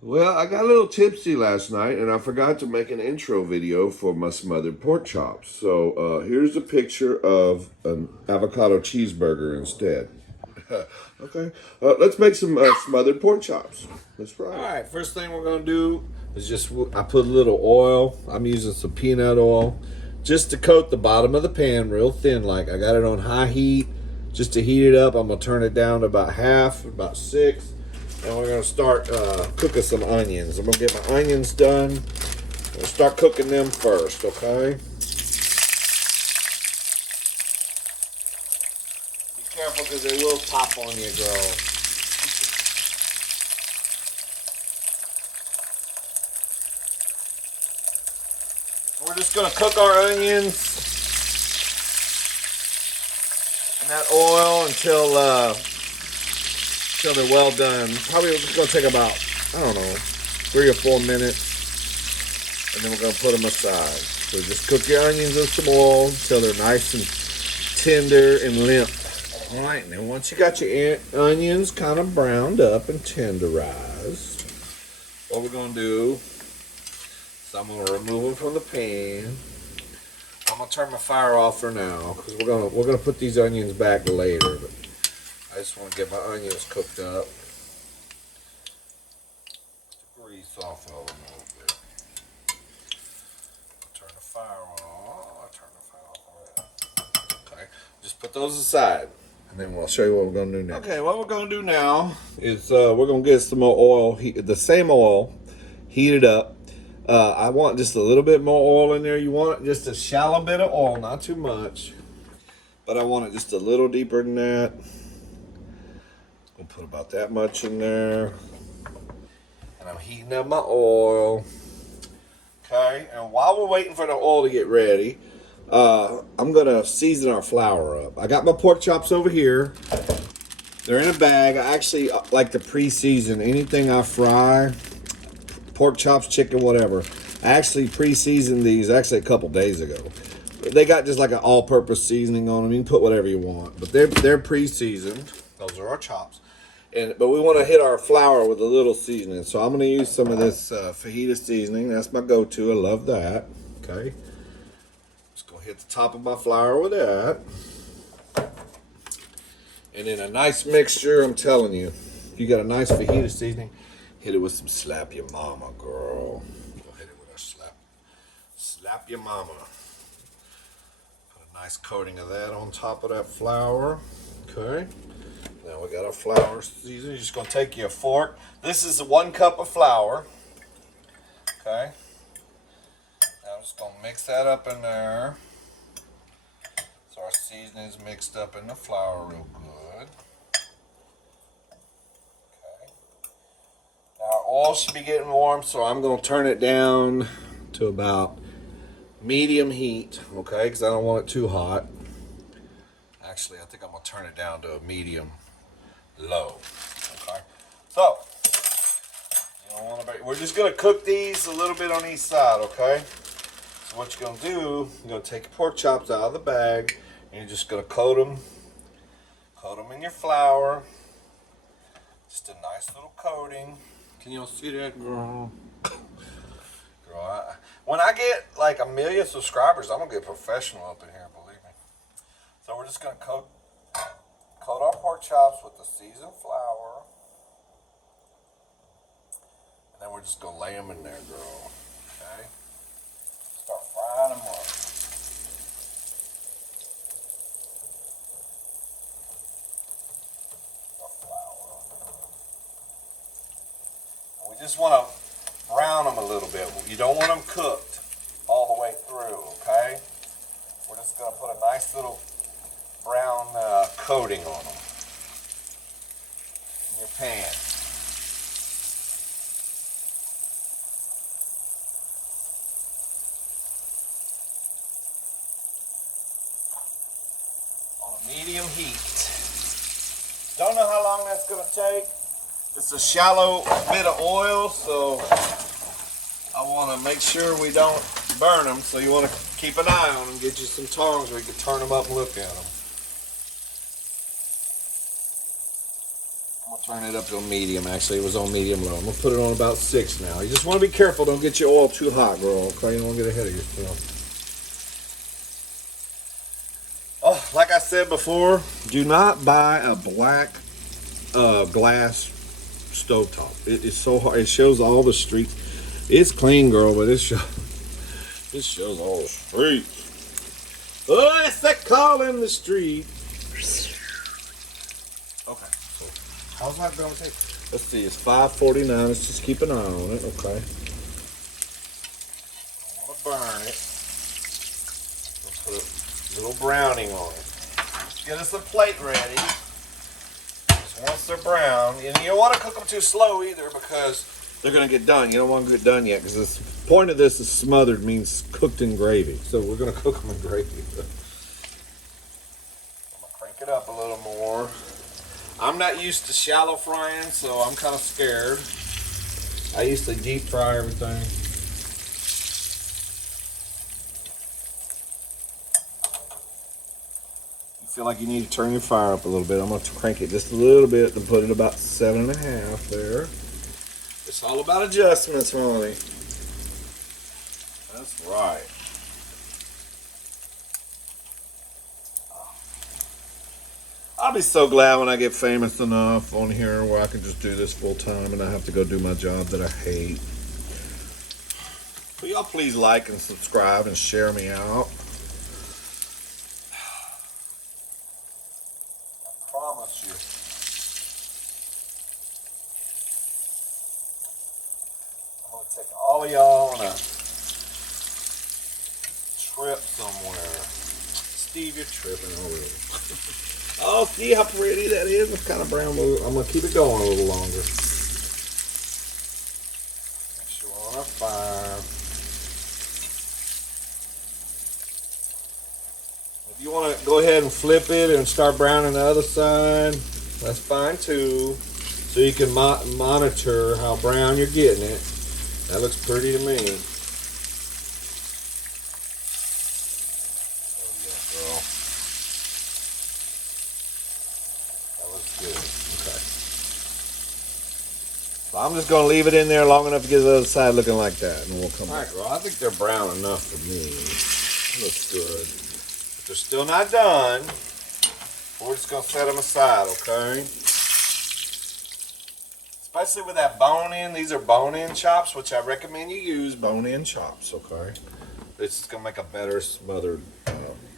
Well, I got a little tipsy last night and I forgot to make an intro video for my smothered pork chops. So here's a picture of an avocado cheeseburger instead. Okay, let's make some smothered pork chops. Let's try it. All right, first thing we're gonna do is I put a little oil. I'm using some peanut oil just to coat the bottom of the pan real thin. Like I got it on high heat just to heat it up. I'm gonna turn it down to about half, about 6. And we're going to start cooking some onions. I'm going to get my onions done. We'll start cooking them first, okay? Be careful because they will pop on you, girl. We're just going to cook our onions in that oil until they're well done. Probably it's going to take about, I don't know, 3 or 4 minutes. And then we're going to put them aside. So just cook your onions in some oil until they're nice and tender and limp. All right, and then once you got your onions kind of browned up and tenderized, what we're going to do is I'm going to remove them from the pan. I'm going to turn my fire off for now because we're going to put these onions back later. But I just want to get my onions cooked up. Grease off of them a little bit. Turn the fire on. Turn the fire off. Okay. Just put those aside. And then we'll show you what we're going to do next. Okay, what we're going to do now is we're going to get some more oil. The same oil. Heat it up. I want just a little bit more oil in there. You want just a shallow bit of oil. Not too much. But I want it just a little deeper than that. We'll put about that much in there. And I'm heating up my oil. Okay, and while we're waiting for the oil to get ready, I'm gonna season our flour up. I got my pork chops over here. They're in a bag. I actually like to pre-season anything I fry. Pork chops, chicken, whatever. I actually pre-seasoned these actually a couple days ago. They got just like an all-purpose seasoning on them. You can put whatever you want, but they're pre-seasoned. Those are our chops. But we want to hit our flour with a little seasoning. So I'm going to use some of this fajita seasoning. That's my go-to. I love that. Okay. Just going to hit the top of my flour with that. And then a nice mixture, I'm telling you. If you got a nice fajita seasoning, hit it with some slap your mama, girl. Go hit it with a slap your mama. Put a nice coating of that on top of that flour. Okay. Now we got our flour seasoning. You're just going to take your fork. This is 1 cup of flour. Okay. Now I'm just going to mix that up in there. So our seasoning is mixed up in the flour real good. Okay. Now our oil should be getting warm, so I'm going to turn it down to about medium heat. Okay, because I don't want it too hot. Actually, I think I'm going to turn it down to a medium low. Okay, so you don't want to. We're just gonna cook these a little bit on each side. Okay. So what you're gonna do? You're gonna take your pork chops out of the bag, and you're just gonna coat them in your flour. Just a nice little coating. Can you all see that, girl? Girl, when I get like 1 million subscribers, I'm gonna get professional up in here. Believe me. So we're just gonna coat our pork chops with the seasoned flour. And then we're just going to lay them in there, girl. Okay? Start frying them up. Our flour. And we just want to brown them a little bit. You don't want them cooked all the way through, okay? We're just going to put a nice little brown coating on them in your pan. On a medium heat. Don't know how long that's going to take. It's a shallow bit of oil, so I want to make sure we don't burn them. So you want to keep an eye on them. Get you some tongs where you can turn them up and look at them. I'm going to Turn it up to a medium. Actually, it was on medium low. I'm gonna put it on about 6 now. You just want to be careful. Don't get your oil too hot, girl. Okay, you don't want to get ahead of yourself. Oh, like I said before, do not buy a black glass stovetop. It is so hard. It shows all the streaks. It's clean, girl, but it shows all the streaks. Oh, it's the call in the street. Okay, so how's that going to take? Let's see, it's 5:49. Let's just keep an eye on it, okay? I want to burn it. Let's put a little browning on it. Get us a plate ready. Just once they're brown, and you don't want to cook them too slow either because they're going to get done. You don't want to get done yet because the point of this is smothered means cooked in gravy. So we're going to cook them in gravy. I'm going to crank it up a little more. I'm not used to shallow frying, so I'm kind of scared. I used to deep fry everything. You feel like you need to turn your fire up a little bit. I'm going to crank it just a little bit and put it about 7.5 there. It's all about adjustments, honey. That's right. I'll be so glad when I get famous enough on here where I can just do this full time and I have to go do my job that I hate. Will y'all please like and subscribe and share me out? I promise you. I'm going to take all of y'all on a trip somewhere. Steve, you're tripping already. Oh, see how pretty that is? It's kind of brown. I'm going to keep it going a little longer. Make sure we're on our fire. If you want to go ahead and flip it and start browning the other side, that's fine too. So you can monitor how brown you're getting it. That looks pretty to me. I'm just going to leave it in there long enough to get the other side looking like that, and we'll come back. All right, girl, I think they're brown enough for me. Looks good. But they're still not done. We're just going to set them aside, okay? Especially with that bone-in. These are bone-in chops, which I recommend you use bone-in chops, okay? It's going to make a better smothered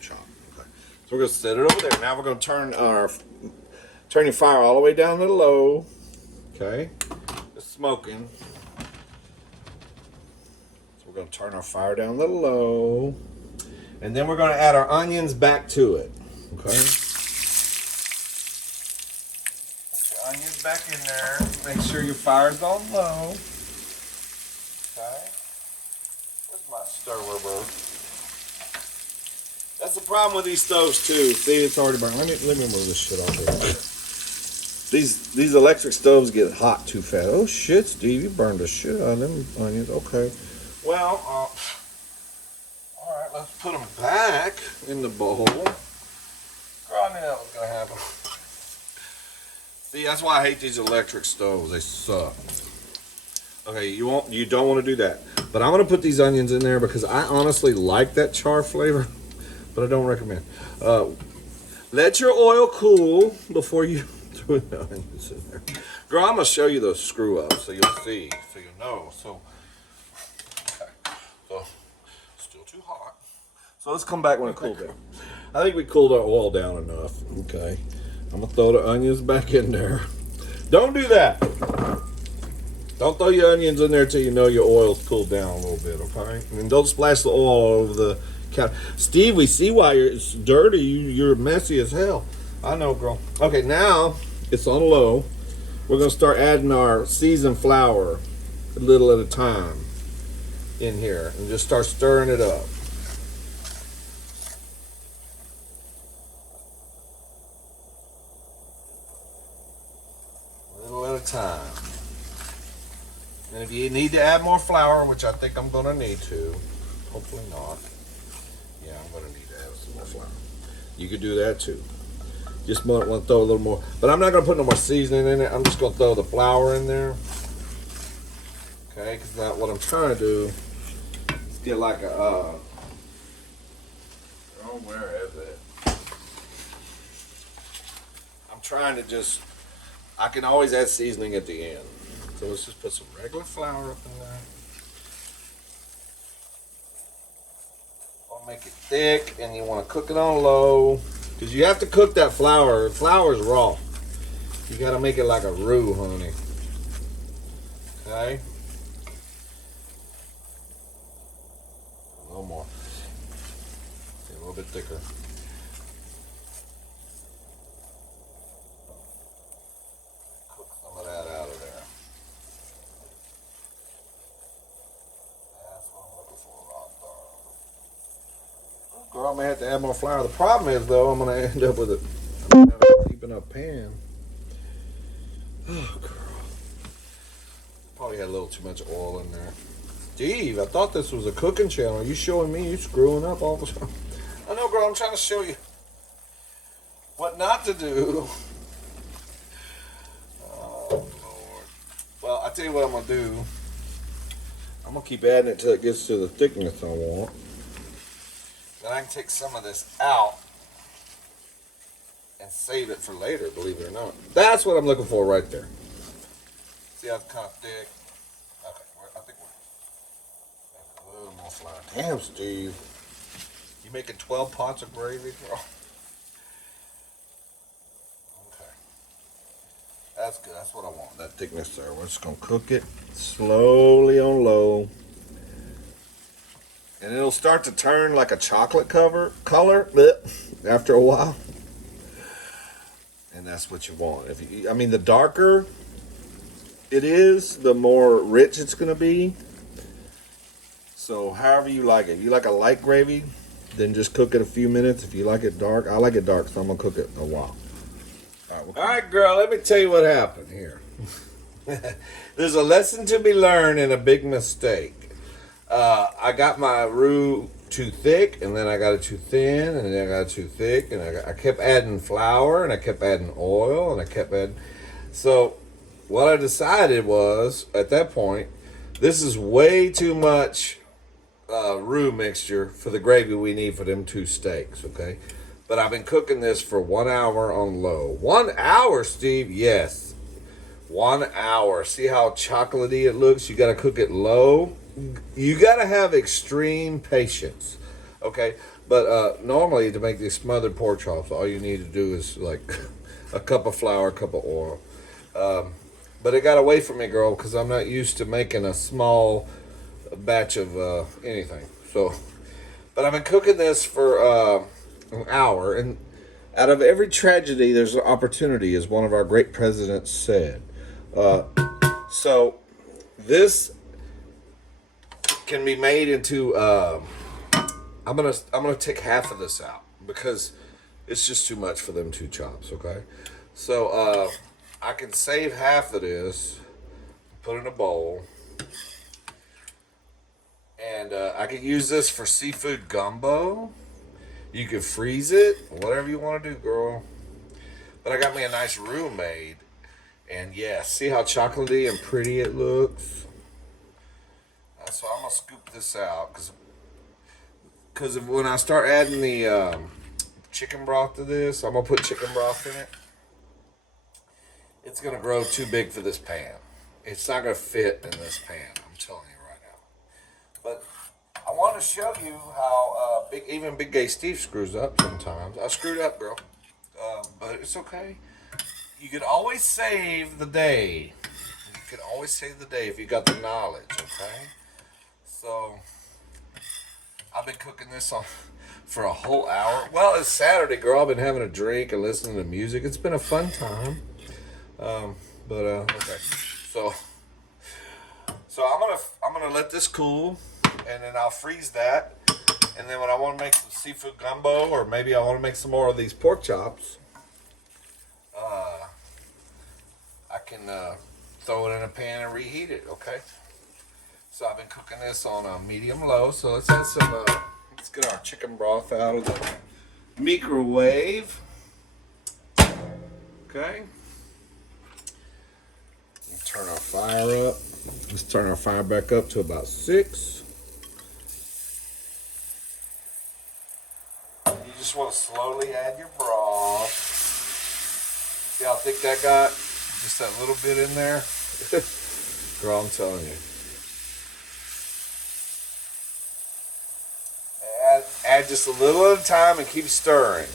chop, okay? So we're going to set it over there. Now we're going to turn your fire all the way down to low, okay? Smoking. So we're going to turn our fire down a little low. And then we're going to add our onions back to it. Okay? Put your onions back in there. Make sure your fire's on low. Okay? Where's my stirrer, bro? That's the problem with these stoves too. See, it's already burned. Let me move this shit off here. These electric stoves get hot too fast. Oh shit, Steve, you burned the shit out of them onions. Okay. Well, all right, let's put them back in the bowl. Girl, I knew that was gonna happen. See, that's why I hate these electric stoves. They suck. Okay, you don't want to do that. But I'm gonna put these onions in there because I honestly like that char flavor, but I don't recommend. Let your oil cool before you throw the onions in there. Girl, I'm gonna show you those screw ups so you'll see, so you'll know. So, okay. So, still too hot. So let's come back when it cools down. I think we cooled our oil down enough. Okay. I'm gonna throw the onions back in there. Don't do that. Don't throw your onions in there till you know your oil's cooled down a little bit, okay? And don't splash the oil all over the counter. Steve, we see why it's dirty. You're messy as hell. I know, girl. Okay, now it's on low. We're gonna start adding our seasoned flour a little at a time in here and just start stirring it up. A little at a time. And if you need to add more flour, which I think I'm gonna need to, hopefully not. Yeah, I'm gonna need to add some more flour. You could do that too. Just want to throw a little more. But I'm not going to put no more seasoning in it. I'm just going to throw the flour in there. Okay, because what I'm trying to do is get like a, oh, where is it? I'm trying to just, I can always add seasoning at the end. So let's just put some regular flour up in there. I'll make it thick, and you want to cook it on low. Because you have to cook that flour. Flour's raw. You got to make it like a roux, honey. Okay? A little more. See, a little bit thicker. Cook some of that out of there. That's what I'm looking for, rock dog. Girl, I may have to add more flour. The problem is, though, I'm going to end up with it. I'm going to have a deep enough pan. Oh, girl. Probably had a little too much oil in there. Steve, I thought this was a cooking channel. Are you showing me you screwing up all the time? I know, girl. I'm trying to show you what not to do. Oh, Lord. Well, I tell you what I'm going to do. I'm going to keep adding it till it gets to the thickness I want. Then I can take some of this out and save it for later, believe it or not. That's what I'm looking for right there. See how it's kind of thick? Okay, I think we're a little more flour. Damn, Steve. You making 12 pots of gravy, girl? Okay. That's good. That's what I want, that thickness there. We're just going to cook it slowly on low. And it'll start to turn like a chocolate color after a while. And that's what you want. I mean, the darker it is, the more rich it's going to be. So however you like it. If you like a light gravy, then just cook it a few minutes. If you like it dark, I like it dark, so I'm going to cook it a while. All right, girl, let me tell you what happened here. There's a lesson to be learned and a big mistake. I got my roux too thick, and then I got it too thin, and then I got it too thick, and I kept adding flour, and I kept adding oil, and I kept adding. So what I decided was, at that point, this is way too much roux mixture for the gravy we need for them 2 steaks, okay? But I've been cooking this for 1 hour on low. 1 hour, Steve? Yes. 1 hour. See how chocolatey it looks? You got to cook it low. You got to have extreme patience, okay? But normally to make these smothered pork chops, all you need to do is like a cup of flour, a cup of oil. But it got away from me, girl, because I'm not used to making a small batch of anything. So, but I've been cooking this for an hour, and out of every tragedy, there's an opportunity, as one of our great presidents said. So this can be made into. I'm gonna take half of this out because it's just too much for them 2 chops. Okay, so I can save half of this, put in a bowl, and I can use this for seafood gumbo. You can freeze it, whatever you want to do, girl. But I got me a nice roux made, and yeah, see how chocolatey and pretty it looks. So I'm gonna scoop this out because when I start adding the chicken broth to this, I'm gonna put chicken broth in it. It's gonna grow too big for this pan. It's not gonna fit in this pan. I'm telling you right now. But I want to show you how even Big Gay Steve screws up sometimes. I screwed up, girl, but it's okay. You can always save the day. You can always save the day if you got the knowledge. Okay. So I've been cooking this for a whole hour. Well, it's Saturday, girl. I've been having a drink and listening to music. It's been a fun time. Okay. So I'm gonna let this cool, and then I'll freeze that. And then when I want to make some seafood gumbo, or maybe I want to make some more of these pork chops, I can throw it in a pan and reheat it. Okay. So I've been cooking this on a medium low. So let's add some. Let's get our chicken broth out of the microwave. Okay. Turn our fire up. Let's turn our fire back up to about 6. You just want to slowly add your broth. See how thick that got? Just that little bit in there. Girl, I'm telling you. Add just a little at a time and keep stirring.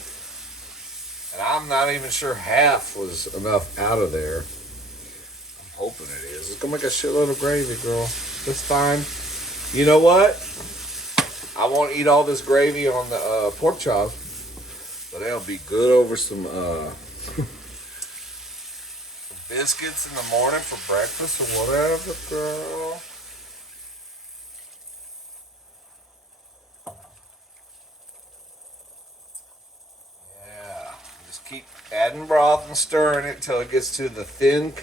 And I'm not even sure half was enough out of there. I'm hoping it is. It's gonna make a shitload of gravy, girl. That's fine. You know what? I won't eat all this gravy on the pork chops, but it'll be good over some biscuits in the morning for breakfast or whatever, girl. Keep adding broth and stirring it till it gets to the thin.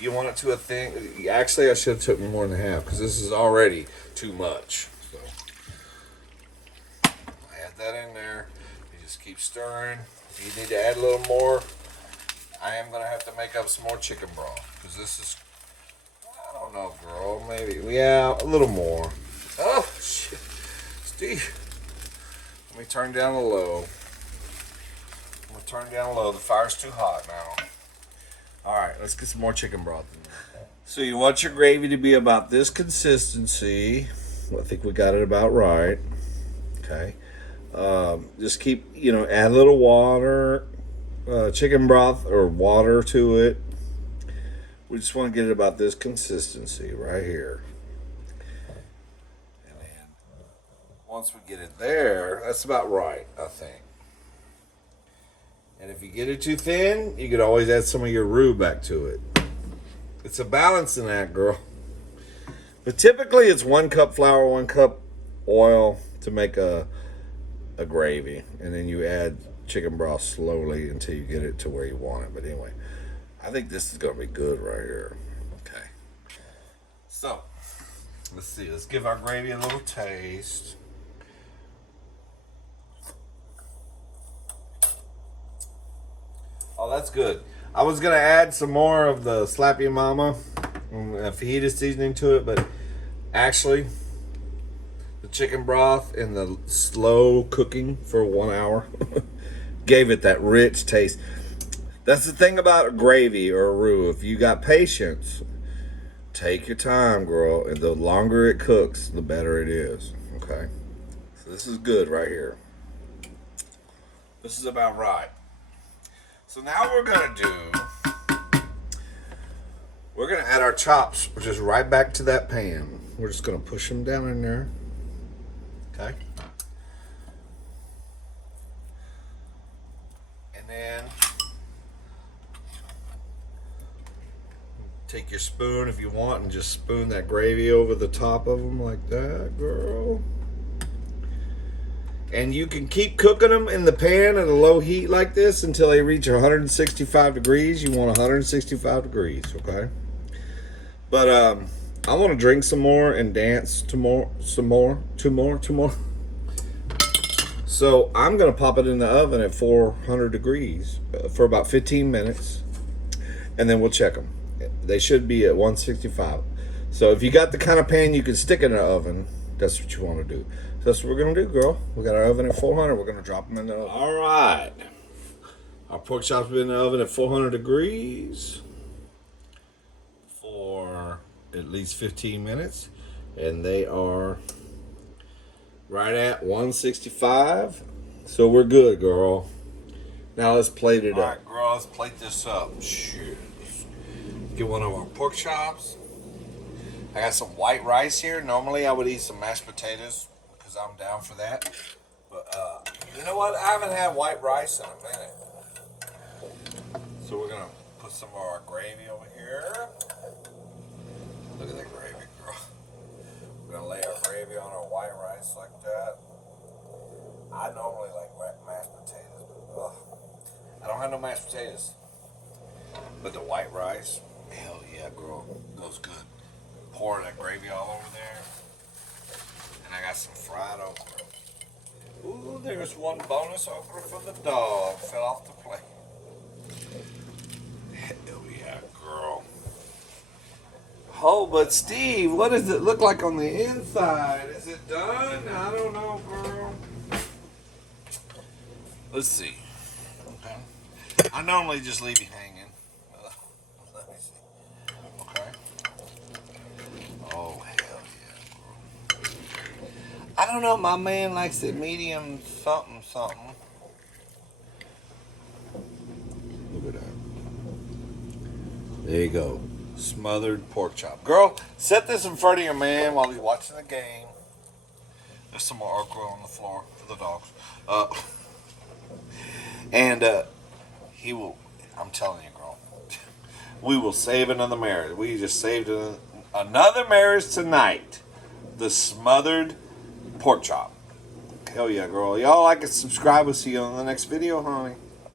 You want it to a thin. Actually, I should have took more than half because this is already too much. So add that in there. You just keep stirring. If you need to add a little more, I am gonna have to make up some more chicken broth because this is. I don't know, girl. Maybe a little more. Oh shit, Steve. Let me turn down the low. Turn down low. The fire's too hot now. Alright, let's get some more chicken broth in there. So you want your gravy to be about this consistency. I think we got it about right. Okay. Just keep, add a little water, chicken broth or water to it. We just want to get it about this consistency right here. And then once we get it there, that's about right, I think. And if you get it too thin, you could always add some of your roux back to it. It's a balancing act, girl. But typically it's 1 cup flour, 1 cup oil to make a gravy. And then you add chicken broth slowly until you get it to where you want it. But anyway, I think this is going to be good right here. Okay. So, let's see. Let's give our gravy a little taste. Oh, that's good. I was going to add some more of the Slappy Mama fajita seasoning to it, but actually, the chicken broth and the slow cooking for 1 hour gave it that rich taste. That's the thing about a gravy or a roux. If you got patience, take your time, girl. And the longer it cooks, the better it is. Okay? So this is good right here. This is about right. So now we're going to add our chops, which is right back to that pan. We're just going to push them down in there. Okay. And then take your spoon if you want and just spoon that gravy over the top of them like that, girl. And you can keep cooking them in the pan at a low heat like this until they reach 165 degrees. You want 165 degrees, okay? But I want to drink some more and dance some more. So I'm going to pop it in the oven at 400 degrees for about 15 minutes. And then we'll check them. They should be at 165. So if you got the kind of pan you can stick in the oven, that's what you want to do. So that's what we're going to do, girl. We got our oven at 400. We're going to drop them in the oven. All right. Our pork chops have been in the oven at 400 degrees for at least 15 minutes. And they are right at 165. So we're good, girl. Now let's plate it up. All right, girl, let's plate this up. Shoot. Get one of our pork chops. I got some white rice here. Normally I would eat some mashed potatoes because I'm down for that. But you know what? I haven't had white rice in a minute. So we're going to put some of our gravy over here. Look at that gravy, girl. We're going to lay our gravy on our white rice like that. I normally like mashed potatoes, but I don't have no mashed potatoes. But the white rice, hell yeah, girl, goes good. Pour that gravy all over there. And I got some fried okra. Ooh, there's one bonus okra for the dog. Fell off the plate. Oh, but Steve, what does it look like on the inside? Is it done? I don't know, girl. Let's see. Okay. I normally just leave you hanging. Let me see. Okay. Oh, hell yeah, girl. I don't know. My man likes it medium something, something. Look at that. There you go. Smothered pork chop. Girl, set this in front of your man while he's watching the game. There's some more okra on the floor for the dogs. And he will, I'm telling you, girl, we will save another marriage. We just saved another marriage tonight. The smothered pork chop. Hell yeah, girl. Y'all like and subscribe. We'll see you on the next video, honey.